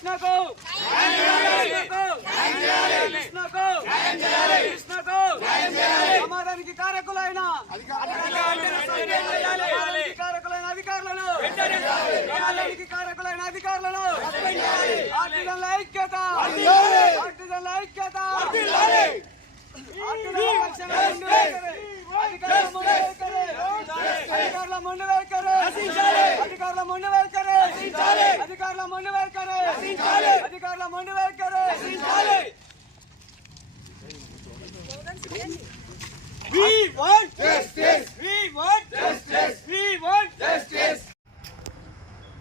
కృష్ణకు ప్రమాదానికి కారకులైన అధికారులను ఆర్టిజన్ల ఐక్యత అధికారుల మొండి వైఖరి We want justice.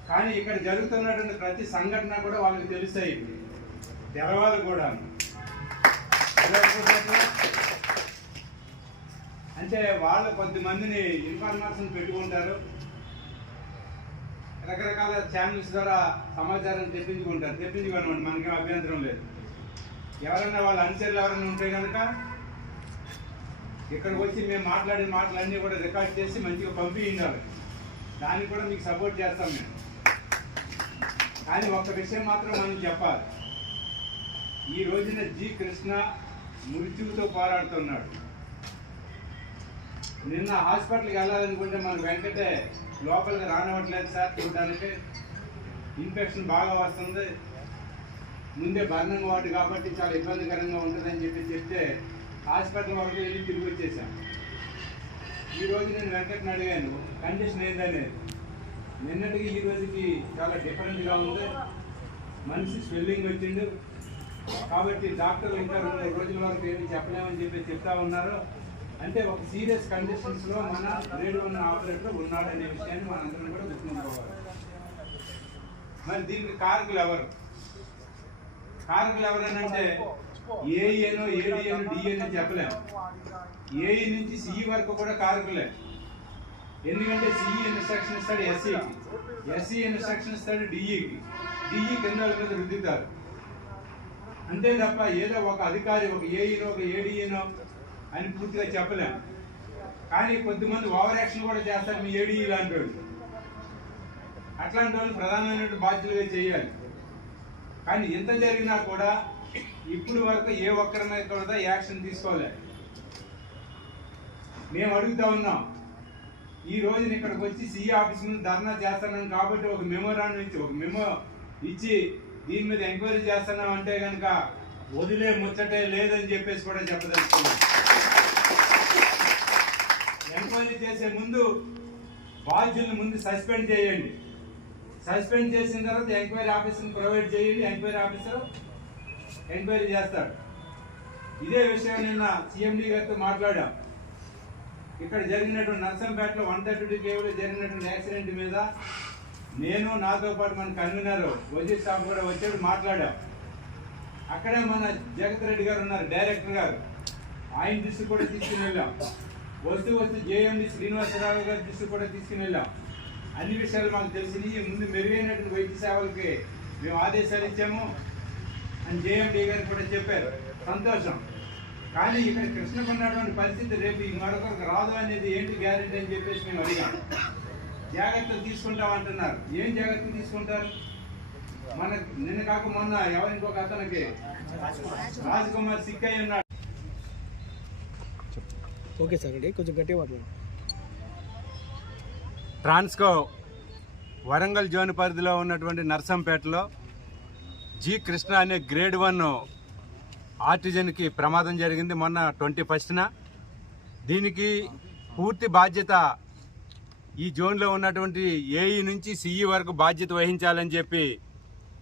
కానీ ఇక్కడ జరుగుతున్నటువంటి ప్రతి సంఘటన కూడా వాళ్ళకి తెలుస్తాయి, తెలవాలి కూడా. అంటే వాళ్ళు కొద్దిమందిని ఇన్ఫర్మేషన్ పెట్టుకుంటారు, రకరకాల ఛానల్స్ ద్వారా సమాచారం తెప్పించుకోండి, మనకి అభ్యంతరం లేదు. ఎవరైనా వాళ్ళ అనుచరులు ఎవరైనా ఉంటే కనుక ఇక్కడికి వచ్చి మేము మాట్లాడిన మాటలన్నీ కూడా రికార్డ్ చేసి మంచిగా పంపించాలి, దానికి కూడా మీకు సపోర్ట్ చేస్తాం మేము. కానీ ఒక్క విషయం మాత్రం మనం చెప్పాలి, ఈ రోజున జి కృష్ణ మృత్యువుతో పోరాడుతున్నాడు. నిన్న హాస్పిటల్కి వెళ్ళాలనుకుంటే మనకు వెంటనే లోపలికి రానివ్వట్లేదు సార్, చూడడానికి ఇన్ఫెక్షన్ బాగా వస్తుంది, ముందే బర్నింగ్ వార్డు కాబట్టి చాలా ఇబ్బందికరంగా ఉంటుందని చెప్తే హాస్పిటల్ వరకు వెళ్ళి తిరిగి వచ్చేసాం. ఈరోజు నేను వెంకటని అడిగాను కండిషన్ ఏందనేది. నిన్నటికి ఈ రోజుకి చాలా డిఫరెంట్గా ఉంది, మనిషి స్వెల్లింగ్ వచ్చిండు, కాబట్టి డాక్టర్లు ఇంకా 2 రోజుల వరకు ఏమి చెప్పలేమని చెప్తా ఉన్నారు. అంటే ఒక సీరియస్ కండిషన్స్లో మన గ్రేడ్ 1 ఆపరేటర్ ఉన్నాడనే విషయాన్ని మనందరం కూడా గుర్తుంచుకోవాలి. మరి దీనికి కారకులు ఎవరనంటే ఏఈనో ఏడీఏనో డిఏనో చెప్పలేము. ఏఈ నుంచి సిఈ వరకు కూడా కారకులే. ఎందుకంటే సిఈ ఇన్స్ట్రక్షన్ ఇస్తాడు ఎస్సీకి, ఎస్సీ ఇన్స్ట్రక్షన్ ఇస్తాడు డిఈకి, డిఈ కింద మీద రుద్దుతారు. అంతే తప్ప ఏదో ఒక అధికారి ఒక ఏఈనో ఒక ఏడీఏనో అని పూర్తిగా చెప్పలేము. కానీ కొద్దిమంది ఓవర్ యాక్షన్ కూడా చేస్తారు మీ ఏడీఈ లాంటి వాళ్ళు. అట్లాంటి వాళ్ళు ప్రధానమైన బాధ్యతలుగా చేయాలి. కానీ ఎంత జరిగినా కూడా ఇప్పుడు వరకు ఏ ఒక్కరి మీద కూడా యాక్షన్ తీసుకోలేదు. మేము అడుగుతా ఉన్నాం, ఈ రోజున ఇక్కడికి వచ్చి సిఈ ఆఫీస్ ముందు ధర్నా చేస్తున్నాం కాబట్టి ఒక మెమోరాండం ఇచ్చి ఒక మెమో ఇచ్చి దీని మీద ఎంక్వైరీ చేస్తున్నాం అంటే కనుక వదిలే ముచ్చటే లేదని చెప్పేసి కూడా చెప్పదలుచుకున్నాం. ఎంక్వైరీ చేసే ముందు బాధ్యులను ముందు సస్పెండ్ చేయండి, సస్పెండ్ చేసిన తర్వాత ఎంక్వైరీ ఆఫీసర్ని ప్రొవైడ్ చేయండి, ఎంక్వైరీ ఆఫీసర్ ఎంక్వైరీ చేస్తాడు. ఇదే విషయం నిన్న సిఎండి గారితో మాట్లాడాం. ఇక్కడ జరిగినటువంటి నర్సంపేటలో 132 కేవీలో జరిగినటువంటి యాక్సిడెంట్ మీద నేను నాతో పాటు మన కన్వీనర్ వజీర్ సాబ్ కూడా వచ్చాడు, మాట్లాడాం. అక్కడే మన జగత్ రెడ్డి గారు ఉన్నారు, డైరెక్టర్ గారు, ఆయన దృష్టి కూడా తీసుకుని వెళ్ళాం. వస్తూ జేఎండి శ్రీనివాసరావు గారి దృష్టి కూడా తీసుకుని వెళ్ళాం. అన్ని విషయాలు మాకు తెలిసినాయి. ముందు మెరుగైనటువంటి వైద్య సేవలకి మేము ఆదేశాలు ఇచ్చాము అని జేఎండి గారు కూడా చెప్పారు, సంతోషం. కానీ ఇక్కడ కృష్ణకు ఉన్నటువంటి పరిస్థితి రేపు ఈ మరొకరికి రాదు అనేది ఏంటి గ్యారెంటీ అని చెప్పేసి మేము అడిగాం. జాగ్రత్తలు తీసుకుంటామంటున్నారు, ఏం జాగ్రత్తలు తీసుకుంటారు? మన నిన్న కాక మొన్న ఇంకొక అతనికి రాజకుమార్ సిక్ అయి ఉన్నాడు. ఓకే సార్, కొంచెం గట్టిగా మాట్లాడండి. ట్రాన్స్కో వరంగల్ జోన్ పరిధిలో ఉన్నటువంటి నర్సంపేటలో జి కృష్ణ అనే గ్రేడ్ 1 ఆర్టిజన్కి ప్రమాదం జరిగింది మొన్న 21న. దీనికి పూర్తి బాధ్యత ఈ జోన్లో ఉన్నటువంటి ఏఈ నుంచి సిఈ వరకు బాధ్యత వహించాలని చెప్పి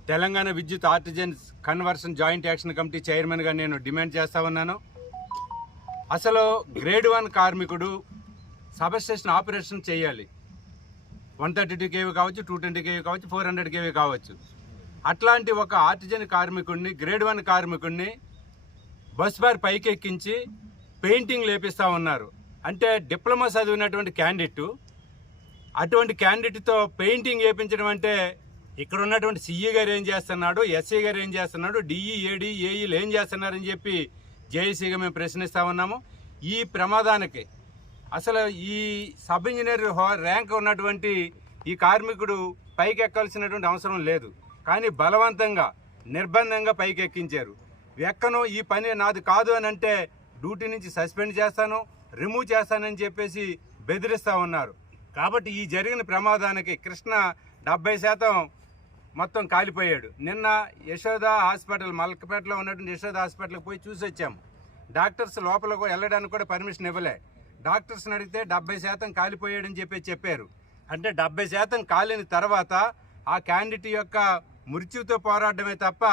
తెలంగాణ విద్యుత్ artisans conversion joint action committee చైర్మన్గా నేను డిమాండ్ చేస్తా ఉన్నాను. అసలు గ్రేడ్ 1 కార్మికుడు సబ్స్టేషన్ ఆపరేషన్ చేయాలి. 132 కేవీ కావచ్చు, 220 కేవీ కావచ్చు, 400 కేవీ కావచ్చు. అట్లాంటి ఒక ఆర్టిజన్ కార్మికుడిని, గ్రేడ్ 1 కార్మికుడిని బస్ బార్ పైకి ఎక్కించి పెయింటింగ్ లేపిస్తూ ఉన్నారు. అంటే డిప్లొమా చదివినటువంటి క్యాండిడేట్, అటువంటి క్యాండిడేట్తో పెయింటింగ్ వేయించడం అంటే ఇక్కడ ఉన్నటువంటి సిఈ గారు ఏం చేస్తున్నాడు, ఎస్సీ గారు ఏం చేస్తున్నాడు, డిఈ, ఏడీ, ఏఈలు ఏం చేస్తున్నారని చెప్పి జేఏసీగా మేము ప్రశ్నిస్తూ ఉన్నాము. ఈ ప్రమాదానికి అసలు ఈ సబ్ ఇంజనీర్ ర్యాంక్ ఉన్నటువంటి ఈ కార్మికుడు పైకి ఎక్కాల్సినటువంటి అవసరం లేదు. కానీ బలవంతంగా నిర్బంధంగా పైకెక్కించారు. ఎక్కనో ఈ పని నాది కాదు అని అంటే డ్యూటీ నుంచి సస్పెండ్ చేస్తాను, రిమూవ్ చేస్తానని చెప్పేసి బెదిరిస్తూ ఉన్నారు. కాబట్టి ఈ జరిగిన ప్రమాదానికి కృష్ణ 70% మొత్తం కాలిపోయాడు. నిన్న యశోద హాస్పిటల్ మల్కపేటలో ఉన్నటువంటి యశోద హాస్పిటల్కి పోయి చూసి వచ్చాము. డాక్టర్స్ లోపలకు వెళ్ళడానికి కూడా పర్మిషన్ ఇవ్వలే. డాక్టర్స్ని అడిగితే 70% కాలిపోయాడని చెప్పారు. అంటే 70% కాలిన తర్వాత ఆ క్యాండిడేట్ యొక్క మృత్యుతో పోరాడమే తప్ప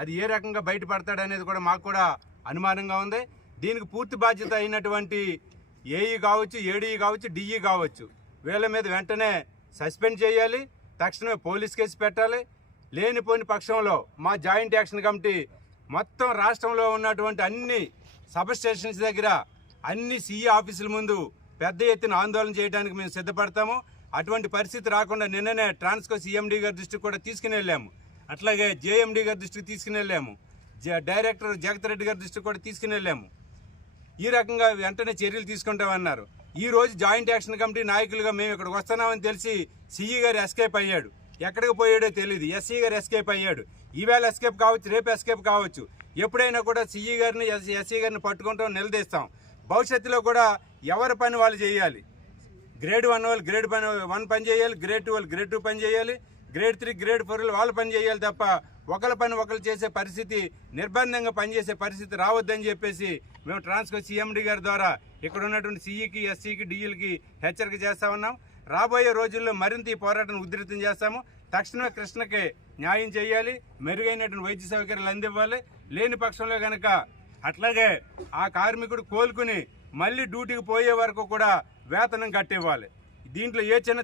అది ఏ రకంగా బయటపడతాడనేది కూడా మాకు కూడా అనుమానంగా ఉంది. దీనికి పూర్తి బాధ్యత అయినటువంటి ఏఈ కావచ్చు, ఏడీఈ కావచ్చు, డిఈ కావచ్చు, వీళ్ళ మీద వెంటనే సస్పెండ్ చేయాలి, తక్షణమే పోలీస్ కేసు పెట్టాలి. లేనిపోని పక్షంలో మా జాయింట్ యాక్షన్ కమిటీ మొత్తం రాష్ట్రంలో ఉన్నటువంటి అన్ని సబ్ స్టేషన్స్ దగ్గర అన్ని సీఈ ఆఫీసుల ముందు పెద్ద ఎత్తున ఆందోళన చేయడానికి మేము సిద్ధపడతాము. అటువంటి పరిస్థితి రాకుండా నిన్ననే ట్రాన్స్కో సీఎండీ గారి దృష్టికి కూడా తీసుకుని వెళ్ళాము. అట్లాగే జేఎండీ గారి దృష్టికి తీసుకుని వెళ్ళాము. డైరెక్టర్ జగత్ రెడ్డి గారి దృష్టికి కూడా తీసుకుని వెళ్ళాము. ఈ రకంగా వెంటనే చర్యలు తీసుకుంటామన్నారు. ఈ రోజు జాయింట్ యాక్షన్ కమిటీ నాయకులుగా మేము ఇక్కడికి వస్తున్నామని తెలిసి సీఈ గారు ఎస్కేప్ అయ్యాడు. ఎక్కడికి పోయాడో తెలియదు. ఎస్సీ గారు ఎస్కేప్ అయ్యాడు. ఈవేళ ఎస్కేప్ కావచ్చు, రేపు ఎస్కేప్ కావచ్చు. ఎప్పుడైనా కూడా సీఈ గారిని ఎస్సీ గారిని పట్టుకుంటాం, నిలదీస్తాం. భవిష్యత్తులో కూడా ఎవరి పని వాళ్ళు చేయాలి. గ్రేడ్ 1 వాళ్ళు గ్రేడ్ 1 పని చేయాలి, గ్రేడ్ 2 వాళ్ళు గ్రేడ్ 2 పని చేయాలి, గ్రేడ్ 3 గ్రేడ్ 4 వాళ్ళు పని చేయాలి తప్ప ఒకరి పని ఒకరు చేసే పరిస్థితి, నిర్బంధంగా పనిచేసే పరిస్థితి రావద్దని చెప్పేసి మేము ట్రాన్స్కో సీఎండీ గారి ద్వారా ఇక్కడ ఉన్నటువంటి సీఈకి, ఎస్సీకి, డిఈలకి హెచ్చరిక చేస్తా ఉన్నాం. రాబోయే రోజుల్లో మరింత ఈ పోరాటాన్ని ఉధృతం చేస్తాము. తక్షణమే కృష్ణకి న్యాయం చేయాలి, మెరుగైనటువంటి వైద్య సౌకర్యాలు అందివ్వాలి. లేని పక్షంలో కనుక అట్లాగే ఆ కార్మికుడు కోలుకుని మళ్ళీ డ్యూటీకి పోయే వరకు కూడా వేతనం కట్టివ్వాలి. దీంట్లో ఏ చిన్న